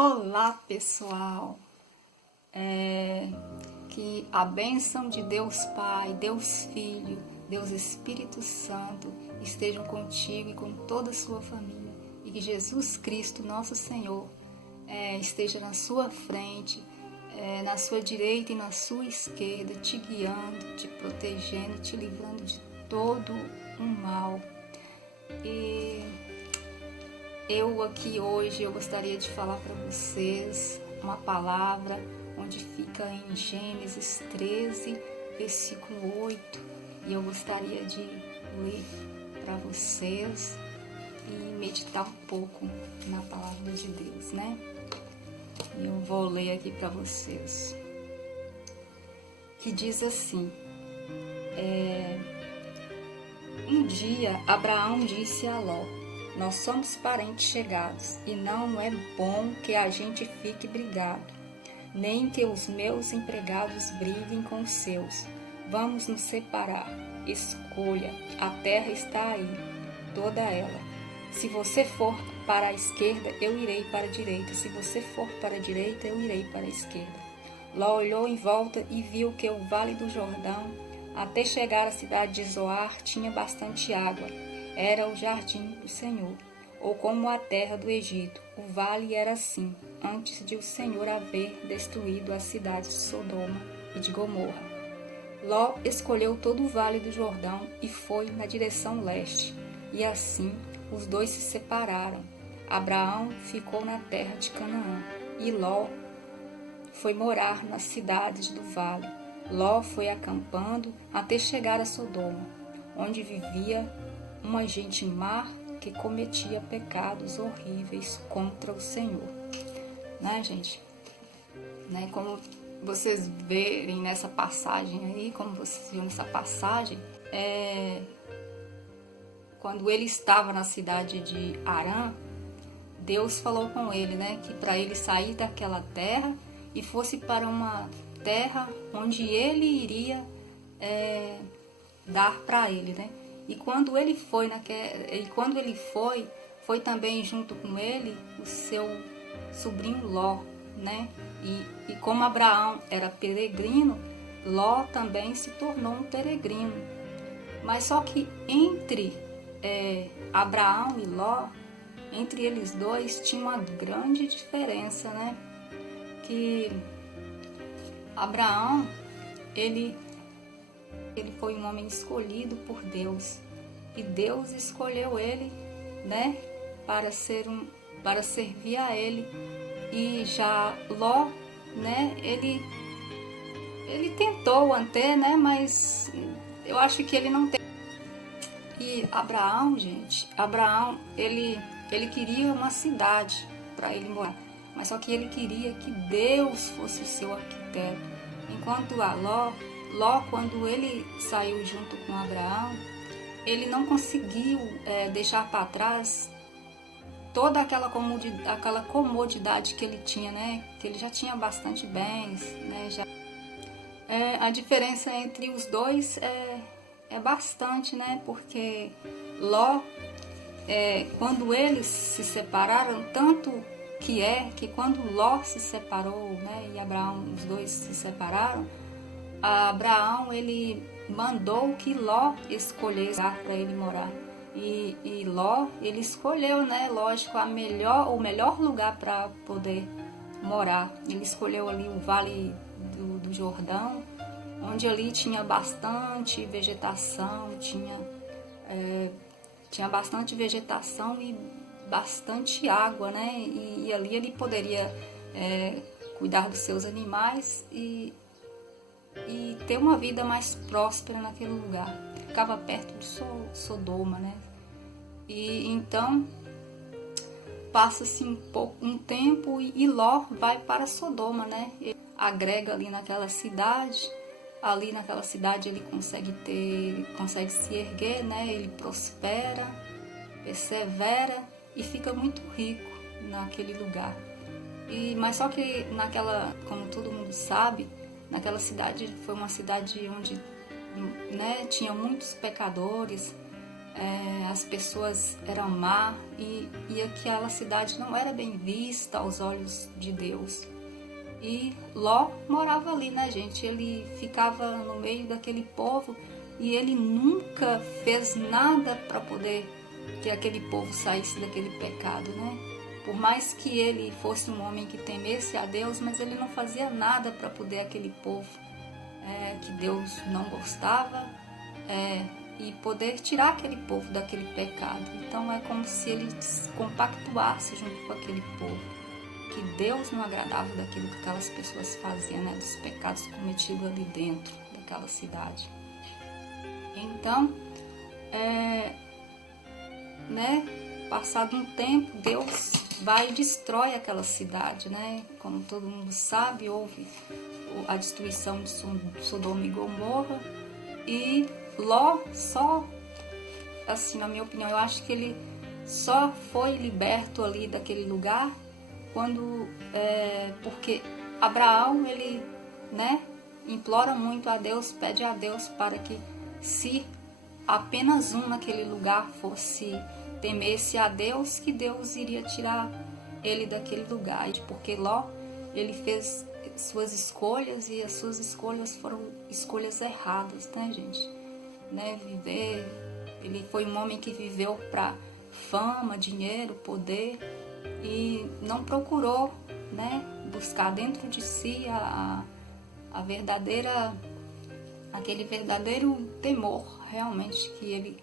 Olá, pessoal! Que a bênção de Deus Pai, Deus Filho, Deus Espírito Santo estejam contigo e com toda a sua família. E que Jesus Cristo, nosso Senhor, esteja na sua frente, na sua direita e na sua esquerda, te guiando, te protegendo, te livrando de todo o mal. E eu aqui hoje eu gostaria de falar para vocês uma palavra onde fica em Gênesis 13, versículo 8, e eu gostaria de ler para vocês e meditar um pouco na palavra de Deus, né? E eu vou ler aqui para vocês, que diz assim: um dia Abraão disse a Ló: nós somos parentes chegados, e não é bom que a gente fique brigado, nem que os meus empregados briguem com os seus. Vamos nos separar. Escolha, a terra está aí, toda ela. Se você for para a esquerda, eu irei para a direita. Se você for para a direita, eu irei para a esquerda. Ló olhou em volta e viu que o vale do Jordão, até chegar à cidade de Zoar, tinha bastante água. Era o jardim do Senhor, ou como a terra do Egito. O vale era assim, antes de o Senhor haver destruído as cidades de Sodoma e de Gomorra. Ló escolheu todo o vale do Jordão e foi na direção leste, e assim os dois se separaram. Abraão ficou na terra de Canaã, e Ló foi morar nas cidades do vale. Ló foi acampando até chegar a Sodoma, onde vivia uma gente má que cometia pecados horríveis contra o Senhor. Né, gente? Né, como vocês verem nessa passagem aí, como vocês viram nessa passagem, quando ele estava na cidade de Harã, Deus falou com ele, né, que para ele sair daquela terra e fosse para uma terra onde ele iria dar para ele, né? E quando ele foi também junto com ele o seu sobrinho Ló, né? E como Abraão era peregrino, Ló também se tornou um peregrino. Mas só que entre Abraão e Ló, entre eles dois, tinha uma grande diferença, né? Que Abraão, ele foi um homem escolhido por Deus, e Deus escolheu ele, né, para servir a ele. E já Ló, né, ele tentou até, né, mas eu acho que ele não tem. E Abraão, gente, ele queria uma cidade para ele morar, mas só que ele queria que Deus fosse o seu arquiteto, enquanto a Ló, quando ele saiu junto com Abraão, ele não conseguiu deixar para trás toda aquela comodidade que ele tinha, né? Que ele já tinha bastante bens, né? A diferença entre os dois é bastante, né? Porque Ló, quando eles se separaram, tanto que quando Ló se separou, né? E Abraão, os dois se separaram, Abraão, ele mandou que Ló escolhesse para ele morar. E Ló, ele escolheu, né, lógico, o melhor lugar para poder morar. Ele escolheu ali o Vale do Jordão, onde ali tinha bastante vegetação, tinha bastante vegetação e bastante água, né? E ali ele poderia cuidar dos seus animais e ter uma vida mais próspera naquele lugar. Ficava perto de Sodoma, né? E então passa-se um tempo e Ló vai para Sodoma, né? Ele agrega ali naquela cidade. Ali naquela cidade ele consegue se erguer, né? Ele prospera, persevera e fica muito rico naquele lugar. Mas só que como todo mundo sabe, naquela cidade foi uma cidade onde, né, tinha muitos pecadores, as pessoas eram má e aquela cidade não era bem vista aos olhos de Deus. E Ló morava ali, né, gente? Ele ficava no meio daquele povo e ele nunca fez nada para poder que aquele povo saísse daquele pecado, né? Por mais que ele fosse um homem que temesse a Deus, mas ele não fazia nada para poder aquele povo que Deus não gostava e poder tirar aquele povo daquele pecado. Então é como se ele compactuasse junto com aquele povo, que Deus não agradava daquilo que aquelas pessoas faziam, né, dos pecados cometidos ali dentro daquela cidade. Então, passado um tempo, Deus vai e destrói aquela cidade, né? Como todo mundo sabe, houve a destruição de Sodoma e Gomorra, e Ló só, assim, na minha opinião, eu acho que ele só foi liberto ali daquele lugar porque Abraão, ele, né, implora muito a Deus, pede a Deus para que, se apenas um naquele lugar temesse a Deus, que Deus iria tirar ele daquele lugar. Porque Ló, ele fez suas escolhas e as suas escolhas foram escolhas erradas, né, gente? Ele foi um homem que viveu para fama, dinheiro, poder, e não procurou, né, buscar dentro de si aquele verdadeiro temor realmente que ele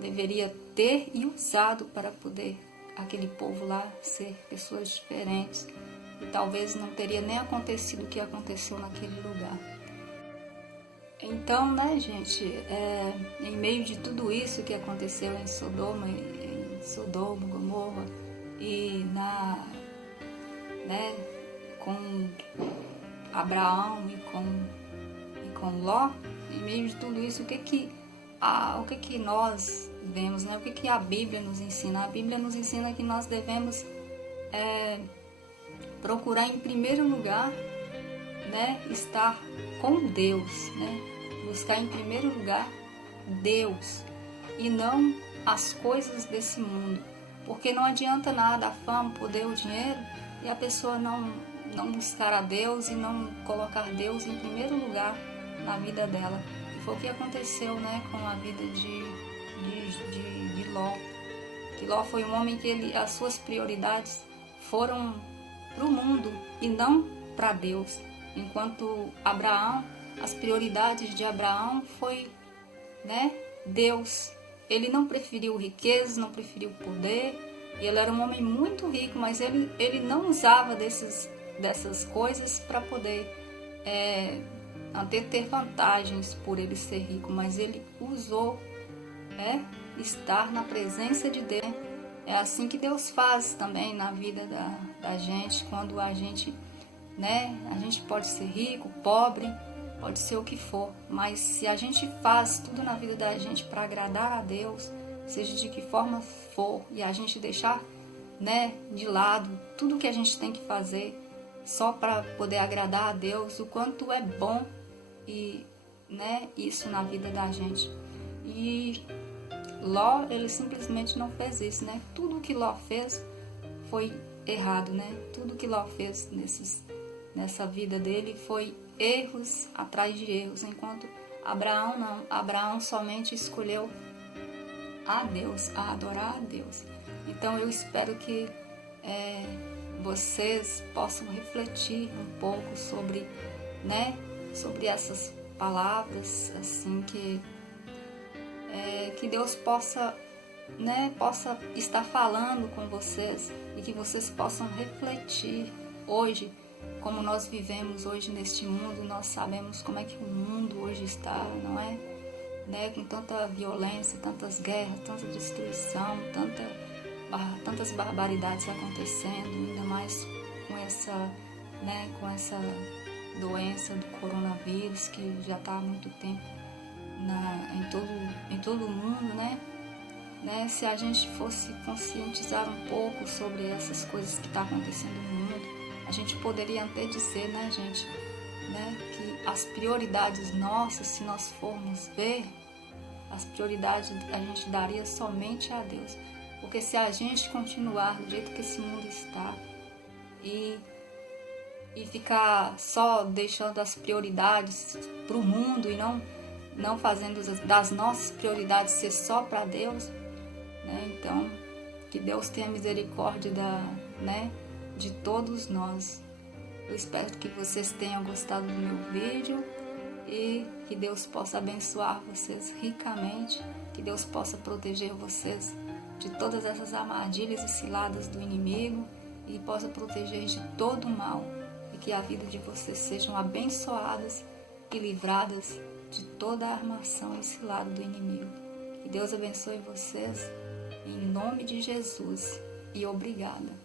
deveria ter e usado para poder aquele povo lá ser pessoas diferentes, e talvez não teria nem acontecido o que aconteceu naquele lugar. Então, né, gente, em meio de tudo isso que aconteceu em Sodoma, Gomorra, e com Abraão e com Ló, em meio de tudo isso, o que nós vemos, né? O que a Bíblia nos ensina? A Bíblia nos ensina que nós devemos procurar em primeiro lugar, né, estar com Deus, né? Buscar em primeiro lugar Deus e não as coisas desse mundo, porque não adianta nada a fama, o poder, o dinheiro, e a pessoa não buscar a Deus e não colocar Deus em primeiro lugar na vida dela. E foi o que aconteceu, né, com a vida de Ló. Que Ló foi um homem que as suas prioridades foram para o mundo e não para Deus. Enquanto Abraão, as prioridades de Abraão foi, né, Deus. Ele não preferiu riquezas, não preferiu poder. E ele era um homem muito rico, mas ele não usava dessas coisas para poder ter vantagens por ele ser rico, mas ele usou estar na presença de Deus. É assim que Deus faz também na vida da gente, quando a gente pode ser rico, pobre, pode ser o que for, mas se a gente faz tudo na vida da gente para agradar a Deus, seja de que forma for, e a gente deixar, né, de lado tudo que a gente tem que fazer só para poder agradar a Deus, o quanto é bom e, né, isso na vida da gente. E Ló, ele simplesmente não fez isso, né? Tudo que Ló fez foi errado, né? Tudo que Ló fez nessa vida dele foi erros atrás de erros, enquanto Abraão não. Abraão somente escolheu a Deus, a adorar a Deus. Então eu espero que vocês possam refletir um pouco sobre essas palavras, assim, que Deus possa estar falando com vocês e que vocês possam refletir hoje, como nós vivemos hoje neste mundo. Nós sabemos como é que o mundo hoje está, não é? Com tanta violência, tantas guerras, tanta destruição, tantas barbaridades acontecendo, ainda mais com essa doença do coronavírus, que já está há muito tempo em todo o mundo, né? Se a gente fosse conscientizar um pouco sobre essas coisas que estão acontecendo no mundo, a gente poderia até dizer, né, gente, que as prioridades nossas, se nós formos ver, as prioridades a gente daria somente a Deus. Porque se a gente continuar do jeito que esse mundo está e ficar só deixando as prioridades para o mundo e não fazendo das nossas prioridades ser só para Deus, né? Então, que Deus tenha misericórdia de todos nós. Eu espero que vocês tenham gostado do meu vídeo e que Deus possa abençoar vocês ricamente, que Deus possa proteger vocês de todas essas armadilhas e ciladas do inimigo e possa proteger de todo o mal, e que a vida de vocês sejam abençoadas e livradas de toda a armação e cilada do inimigo. Que Deus abençoe vocês em nome de Jesus e obrigada.